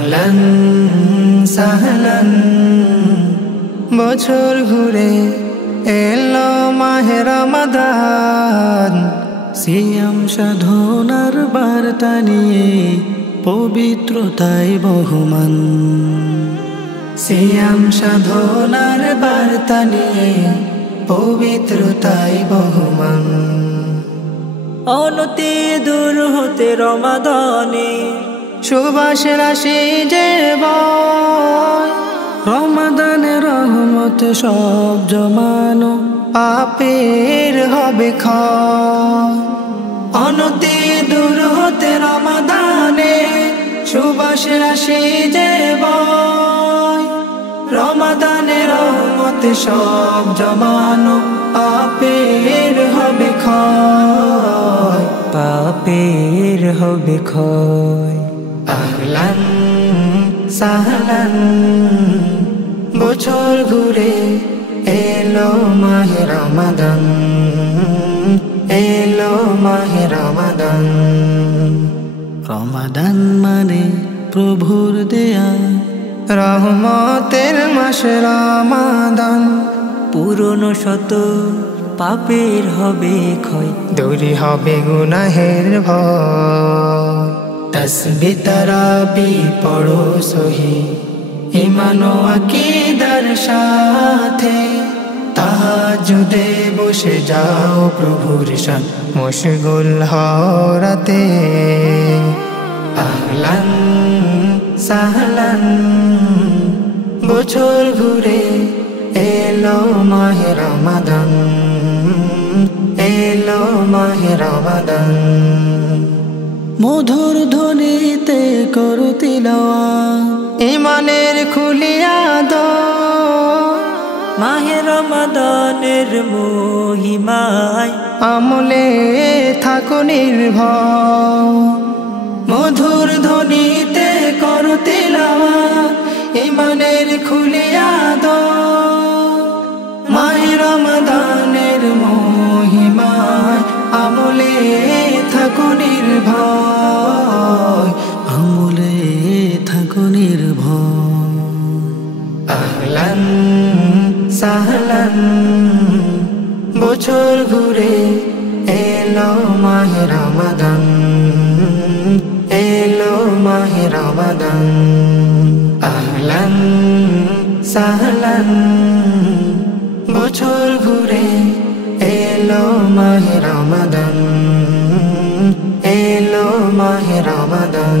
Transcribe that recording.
আহলান সাহলান বছর ঘুরে এলো মাহে রমাদান। সিয়াম সাধনার বার্তা নিয়ে পবিত্রতায় বহমান। সিয়াম সাধনার বার্তা নিয়ে পবিত্রতায় বহমান। অনতি দূর হতে রমাদানে সুবাস রাশি যে বয়। রমাদানের রহমত সব জমানো পাপের হবে ক্ষয়। অনতি দূর হতে রমাদানে সুবাস রাশি যে বয়। রমাদানের রহমত সব জমানো পাপের হবে ক্ষয়। পাপের হবে ক্ষয়। আহলান সাহলান বছর ঘুরে এলো মাহে রমাদান। এলো মাহে রমাদান। রমাদান মানে প্রভুর দেয়া রহমতের মাস রমাদান। পুরনো শত পাপের হবে ক্ষয়, দূরে হবে গুনাহের ভয়। তাসবিহ তারাবি পড়ো সহি ঈমান ও আকীদার সাথে। তাহাজ্জুদে বসে যাও প্রভুর শান মশগুল হও রাতে। আহলান সাহলান বছর ঘুরে এলো মাহে রমাদান। এলো মাহে রমাদান। মধুর ধ্বনিতে করো তিলাওয়াত ঈমানের খুলিয়া দাও। মাহে রমাদানের মহিমায় আমলে থাকো নির্ভর। মধুর ধ্বনিতে করো তিলাওয়াত ঈমানের খুলিয়া দাও। মাহে রমাদানের মহিমায় আমলে থাকো নির্ভয়। আমলে থাকো নির্ভয়। আহলান সাহলান বছর ঘুরে এলো মাহে রমাদান। এলো মাহে রমাদান। আহলান সাহলান বছর ঘুরে এলো মাহে রমাদান। এলো মাহে রমাদান।